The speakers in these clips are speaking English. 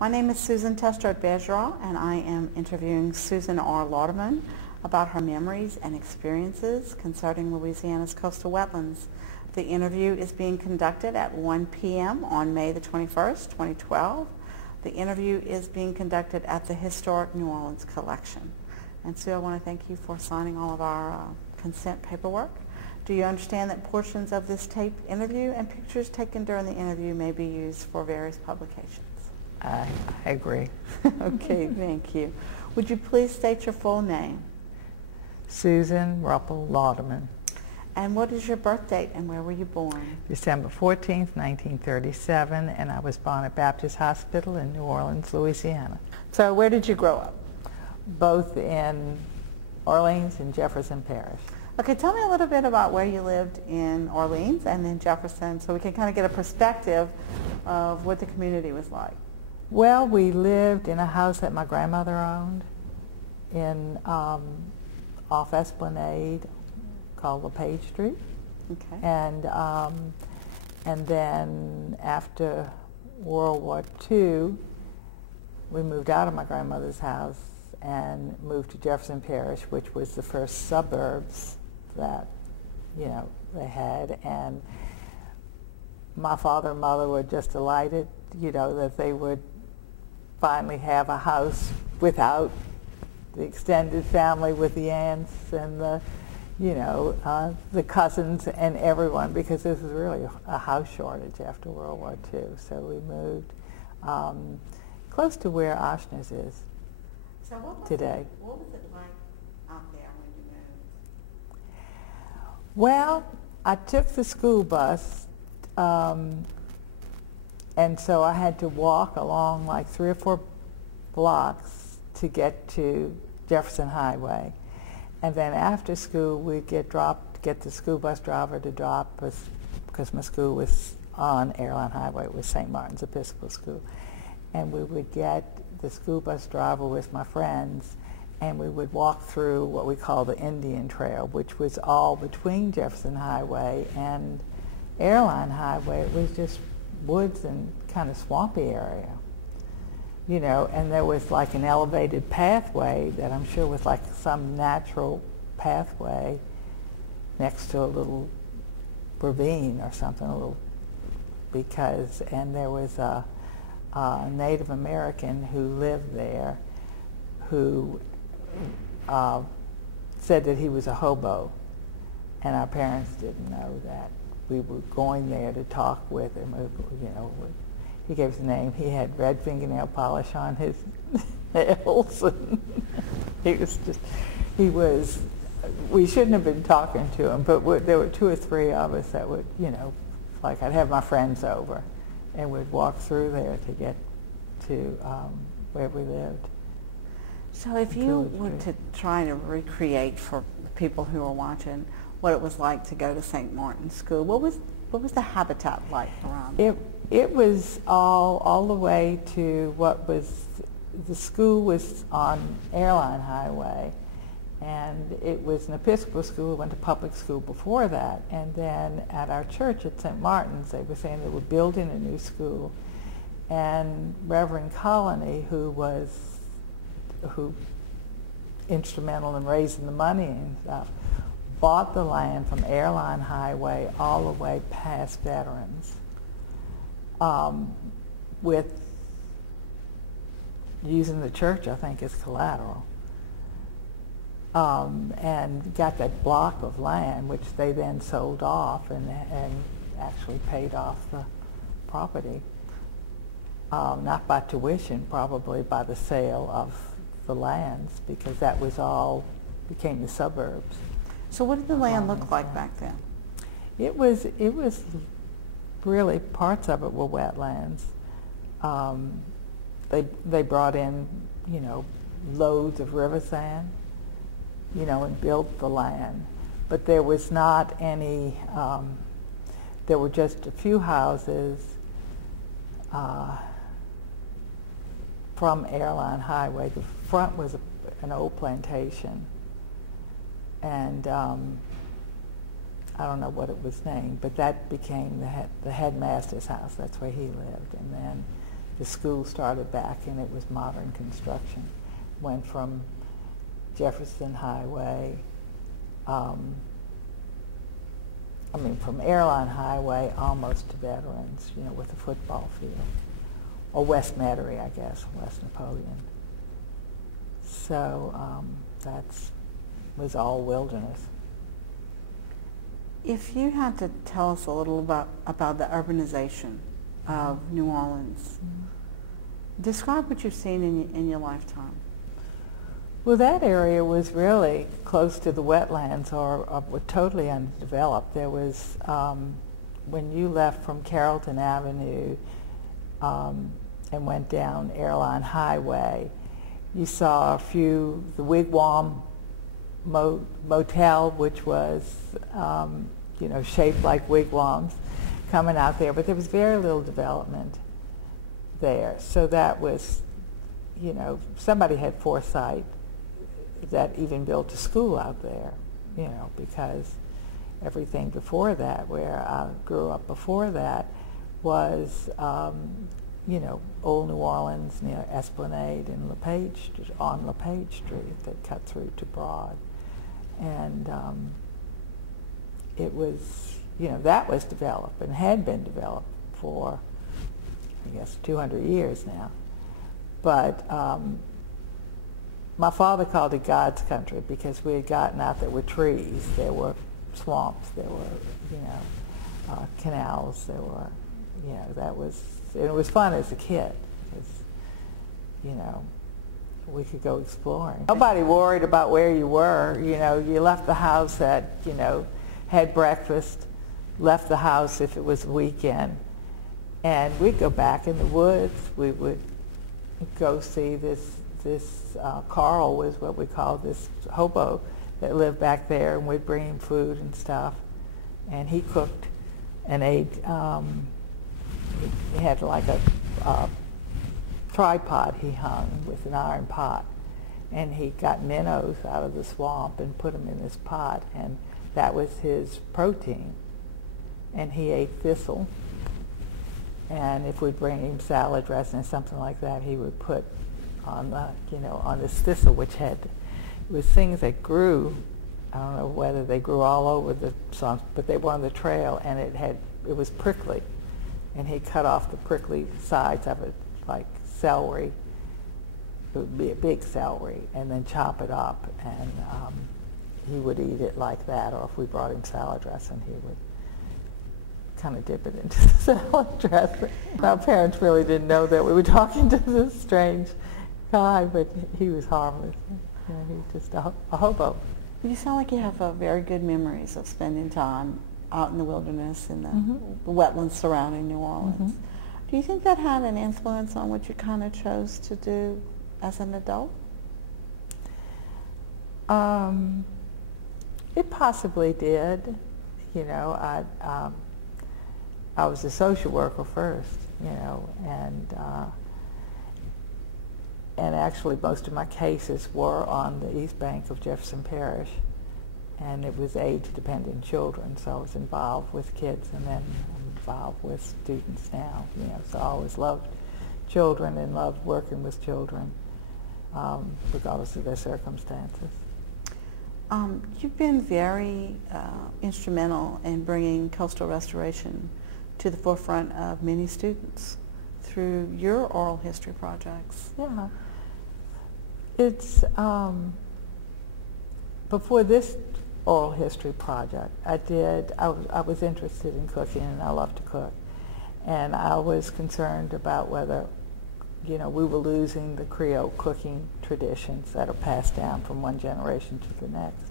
My name is Susan Testrad-Bergeron, and I am interviewing Susan R. Lauderman about her memories and experiences concerning Louisiana's coastal wetlands. The interview is being conducted at 1 p.m. on May the 21st, 2012. The interview is being conducted at the Historic New Orleans Collection. And Sue, I want to thank you for signing all of our consent paperwork. Do you understand that portions of this taped interview and pictures taken during the interview may be used for various publications? I agree. Okay, thank you. Would you please state your full name? Susan Ruppel Lauderman. And what is your birth date and where were you born? December 14th, 1937, and I was born at Baptist Hospital in New Orleans, Louisiana. So where did you grow up? Both in Orleans and Jefferson Parish. Okay, tell me a little bit about where you lived in Orleans and then Jefferson so we can kind of get a perspective of what the community was like. Well, we lived in a house that my grandmother owned in off Esplanade called LePage Street. Okay. And then after World War II, we moved out of my grandmother's house and moved to Jefferson Parish, which was the first suburbs that, they had. And my father and mother were just delighted, that they would finally have a house without the extended family with the aunts and the cousins and everyone, because this was really a house shortage after World War II. So we moved close to where Oshner's is today. What was it like out there when you moved? Well, I took the school bus, and so I had to walk along like 3 or 4 blocks to get to Jefferson Highway. And then after school, we'd get the school bus driver to drop us, because my school was on Airline Highway. It was St. Martin's Episcopal School. And we would get the school bus driver with my friends, and we would walk through what we call the Indian Trail, which was all between Jefferson Highway and Airline Highway. It was just woods and kind of swampy area, and there was like an elevated pathway that I'm sure was like some natural pathway next to a little ravine or something, and there was a Native American who lived there who said that he was a hobo, and our parents didn't know that. We were going there to talk with him, he gave us a name. He had red fingernail polish on his nails. And we shouldn't have been talking to him, but there were 2 or 3 of us that would, like I'd have my friends over and we'd walk through there to get to where we lived. So if you were to try to recreate for people who are watching what it was like to go to St. Martin's School, what was the habitat like around there? It was all the way to the school was on Airline Highway, and it was an Episcopal school. We went to public school before that, and then at our church at St. Martin's, they were saying they were building a new school, and Reverend Colony, who instrumental in raising the money and stuff, bought the land from Airline Highway all the way past Veterans, with using the church, I think, as collateral, and got that block of land, which they then sold off and actually paid off the property, not by tuition, probably by the sale of the lands, because that was all became the suburbs. So what did the land look like back then? It was really, parts of it were wetlands. They brought in, loads of river sand, and built the land. But there was not any, there were just a few houses from Airline Highway. The front was an old plantation, and I don't know what it was named, but that became the headmaster's house. That's where he lived. And then the school started back and it was modern construction. Went from Jefferson Highway, from Airline Highway almost to Veterans, with a football field. Or West Metairie, I guess, West Napoleon. So that was all wilderness. If you had to tell us a little about the urbanization of New Orleans, describe what you've seen in your lifetime. Well, that area was really close to the wetlands or totally undeveloped. There was, when you left from Carrollton Avenue and went down Airline Highway, you saw the Wigwam Motel, which was, shaped like wigwams coming out there, but there was very little development there. So that was, somebody had foresight that even built a school out there, because everything before that, where I grew up before that, was, Old New Orleans near Esplanade and on LePage Street that cut through to Broad. And it was, that was developed and had been developed for, I guess, 200 years now. But my father called it God's country because we had gotten out there were trees, there were swamps, there were, canals, there were, it was fun as a kid because, we could go exploring. Nobody worried about where you were. You left the house at, had breakfast, left the house if it was a weekend, and we'd go back in the woods. We would go see this Carl was what we called this hobo that lived back there, and we'd bring him food and stuff, and he cooked and ate. He had like a tripod he hung with an iron pot, and he got minnows out of the swamp and put them in this pot, and that was his protein. And he ate thistle, and if we'd bring him salad dressing or something like that, he would put on the on this thistle, which it was things that grew. I don't know whether they grew all over the swamps, but they were on the trail, and it was prickly, and he cut off the prickly sides of it like celery. It would be a big celery, and then chop it up, and he would eat it like that. Or if we brought him salad dressing, he would kind of dip it into the salad dressing. Our parents really didn't know that we were talking to this strange guy, but he was harmless. He was just a hobo. You sound like you have very good memories of spending time out in the wilderness and the wetlands surrounding New Orleans. Do you think that had an influence on what you kind of chose to do as an adult? It possibly did. I was a social worker first, and actually most of my cases were on the East Bank of Jefferson Parish, and it was age-dependent children, so I was involved with kids and then involved with students now, so I always loved children and loved working with children, regardless of their circumstances. You've been very instrumental in bringing coastal restoration to the forefront of many students through your oral history projects. Yeah. It's, before this oral history project, I was interested in cooking, and I love to cook. And I was concerned about whether, we were losing the Creole cooking traditions that are passed down from one generation to the next.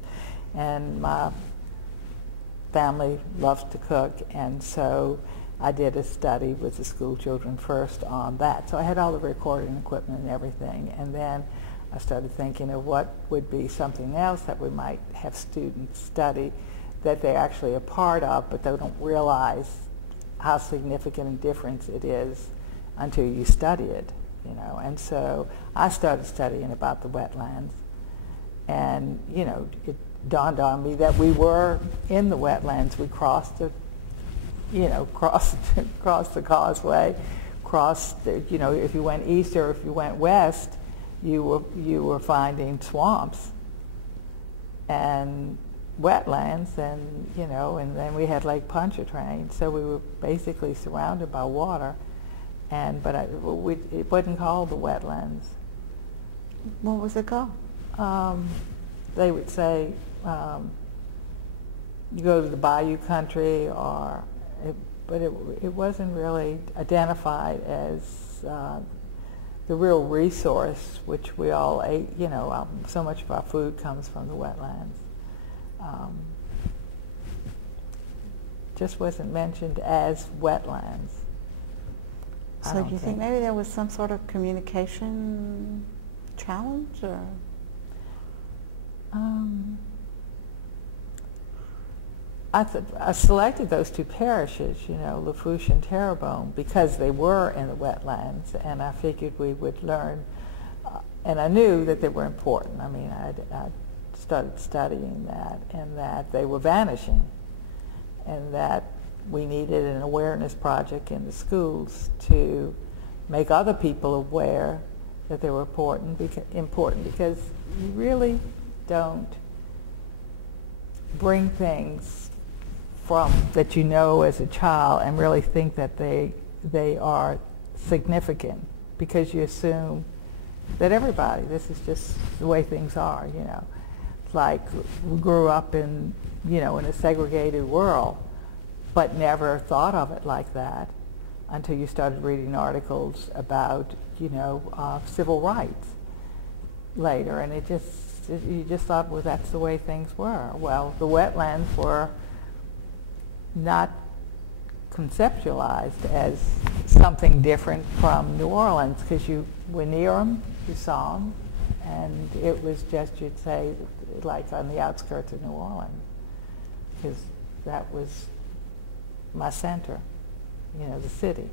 And my family loves to cook, and so I did a study with the school children first on that. So I had all the recording equipment and everything, and then I started thinking of what would be something else that we might have students study that they're actually a part of, but they don't realize how significant a difference it is until you study it, And so I started studying about the wetlands, and, it dawned on me that we were in the wetlands. We crossed the, crossed the causeway, crossed, you know, if you went east or if you went west, you were finding swamps and wetlands, and you know, and then we had Lake Pontchartrain, so we were basically surrounded by water, and it wasn't called the wetlands. What was it called? They would say you go to the Bayou country, but it wasn't really identified as the real resource which we all ate. You know, so much of our food comes from the wetlands. Just wasn't mentioned as wetlands. So do you think maybe there was some sort of communication challenge, or? I selected those two parishes, you know, Lafourche and Terrebonne, because they were in the wetlands, and I figured we would learn, and I knew that they were important. I mean, I started studying that, and that they were vanishing, and that we needed an awareness project in the schools to make other people aware that they were important because you really don't bring things from that you know as a child and really think that they are significant, because you assume that everybody, this is just the way things are, you know. Like we grew up in, you know, in a segregated world, but never thought of it like that until you started reading articles about, you know, civil rights later, and you just thought, well, that's the way things were. Well, the wetlands were not conceptualized as something different from New Orleans, because you were near them, you saw them, and it was just, you'd say, like on the outskirts of New Orleans, because that was my center, you know, the city.